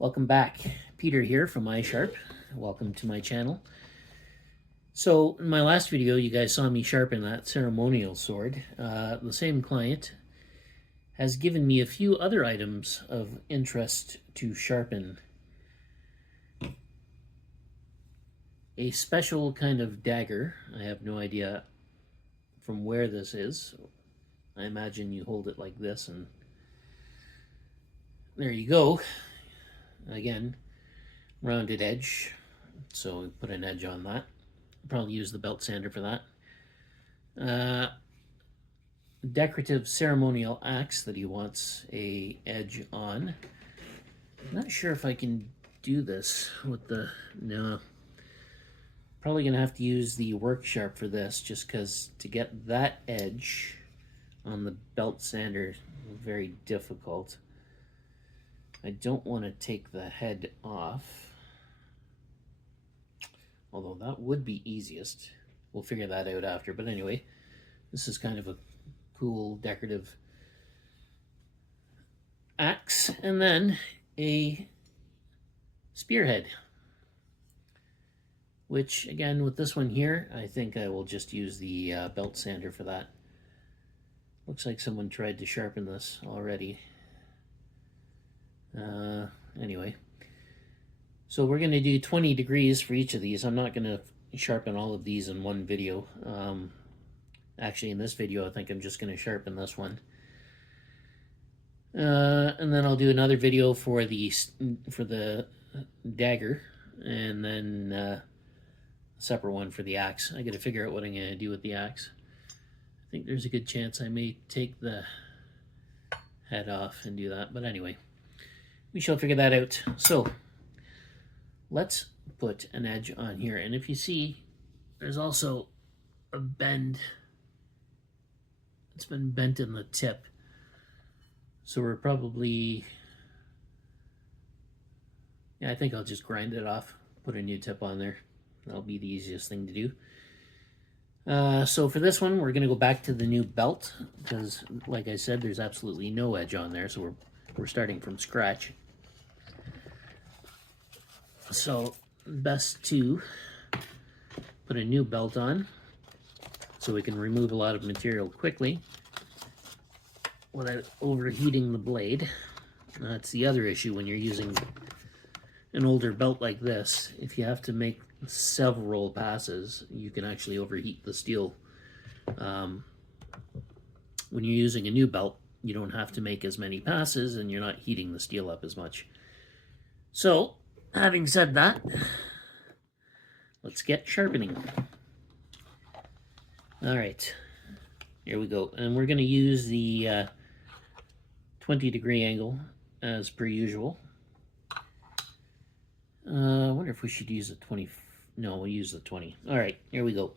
Welcome back. Peter here from iSharp. Welcome to my channel. So in my last video, you guys saw me sharpen that ceremonial sword. The same client has given me a few other items of interest to sharpen. A special kind of dagger. I have no idea from where this is. I imagine you hold it like this and there you go. Again, rounded edge, so we put an edge on that. Probably use the belt sander for that. Decorative ceremonial axe that he wants a edge on. I'm not sure if I can do this with the, no. Probably gonna have to use the work sharp for this, just because to get that edge on the belt sander is very difficult. I don't want to take the head off, although that would be easiest. We'll figure that out after, but anyway, this is kind of a cool decorative axe. And then a spearhead, which again with this one here, I think I will just use the belt sander for that. Looks like someone tried to sharpen this already. Anyway, so we're going to do 20 degrees for each of these. I'm not going to sharpen all of these in one video. Actually, in this video, I think I'm just going to sharpen this one. And then I'll do another video for the dagger, and then a separate one for the axe. I got to figure out what I'm going to do with the axe. I think there's a good chance I may take the head off and do that, but anyway. We shall figure that out. So let's put an edge on here. And if you see, there's also a bend. It's been bent in the tip. So we're probably, yeah, I think I'll just grind it off, put a new tip on there. That'll be the easiest thing to do. So for this one, we're going to go back to the new belt because, like I said, there's absolutely no edge on there. So we're starting from scratch. So best to put a new belt on so we can remove a lot of material quickly without overheating the blade. That's the other issue when you're using an older belt like this. If you have to make several passes, you can actually overheat the steel. When you're using a new belt, you don't have to make as many passes and you're not heating the steel up as much. So having said that, let's get sharpening. All right, here we go. And we're going to use the 20-degree angle as per usual. I wonder if we should use the 20. No, we'll use the 20. All right, here we go.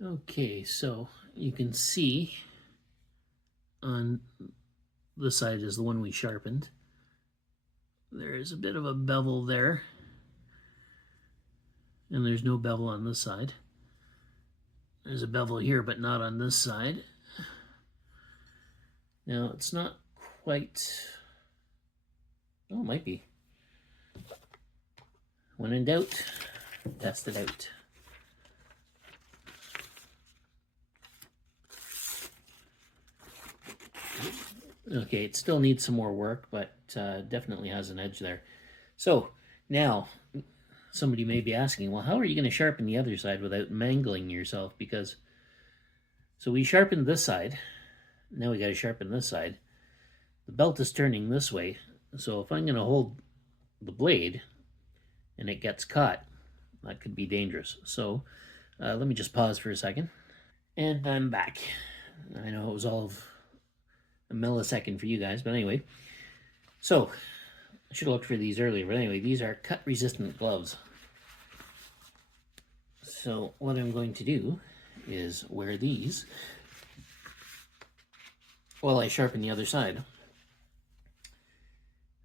Okay, so you can see on this side is the one we sharpened. There is a bit of a bevel there, and there's no bevel on this side. There's a bevel here, but not on this side. Now, it's not quite... Oh, it might be. When in doubt, test it out. Okay, it still needs some more work, but definitely has an edge there. So, now, somebody may be asking, well, how are you going to sharpen the other side without mangling yourself? Because, so we sharpened this side. Now we got to sharpen this side. The belt is turning this way. So if I'm going to hold the blade and it gets caught, that could be dangerous. So let me just pause for a second. And I'm back. I know it was all of a millisecond for you guys, but anyway. So I should have looked for these earlier, but anyway, these are cut resistant gloves. So what I'm going to do is wear these while I sharpen the other side.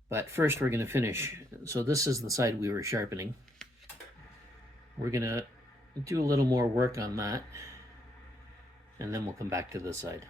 But first we're going to finish. So this is the side we were sharpening. We're going to do a little more work on that, and then we'll come back to this side.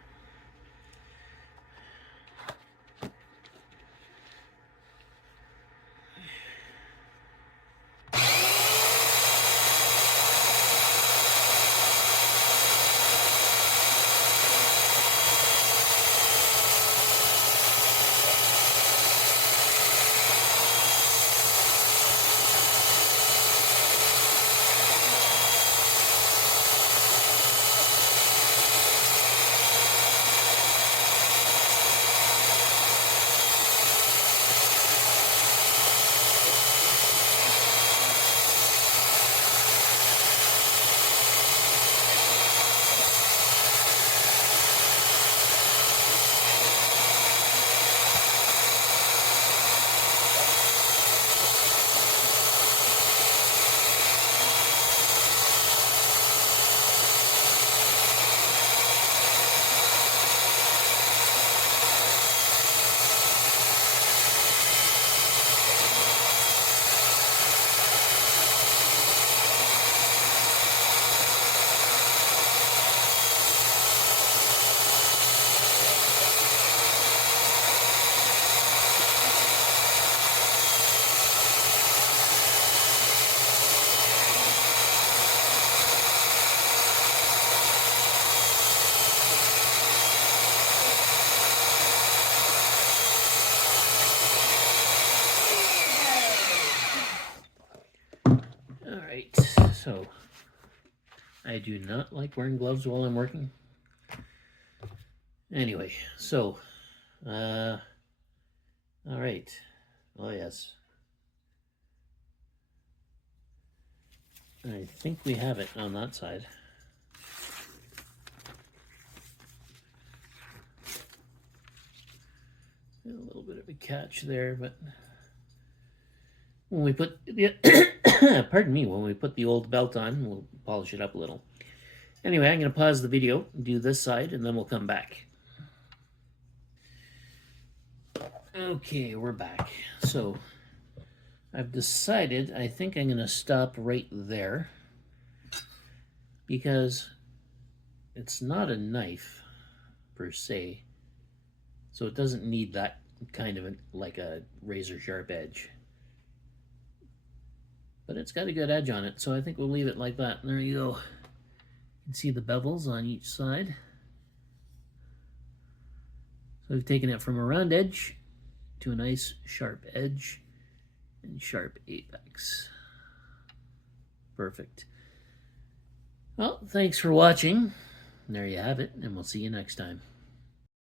Alright, so I do not like wearing gloves while I'm working. Anyway, so, alright, oh yes. I think we have it on that side. A little bit of a catch there, but when we put the pardon me, when we put the old belt on, we'll polish it up a little. Anyway, I'm going to pause the video, do this side, and then we'll come back. Okay, we're back. So I've decided I think I'm going to stop right there because it's not a knife per se, so it doesn't need that kind of like a razor sharp edge, but it's got a good edge on it, so I think we'll leave it like that. There you go. You can see the bevels on each side. So we've taken it from a round edge to a nice sharp edge and sharp apex. Perfect. Well, thanks for watching. There you have it, and we'll see you next time.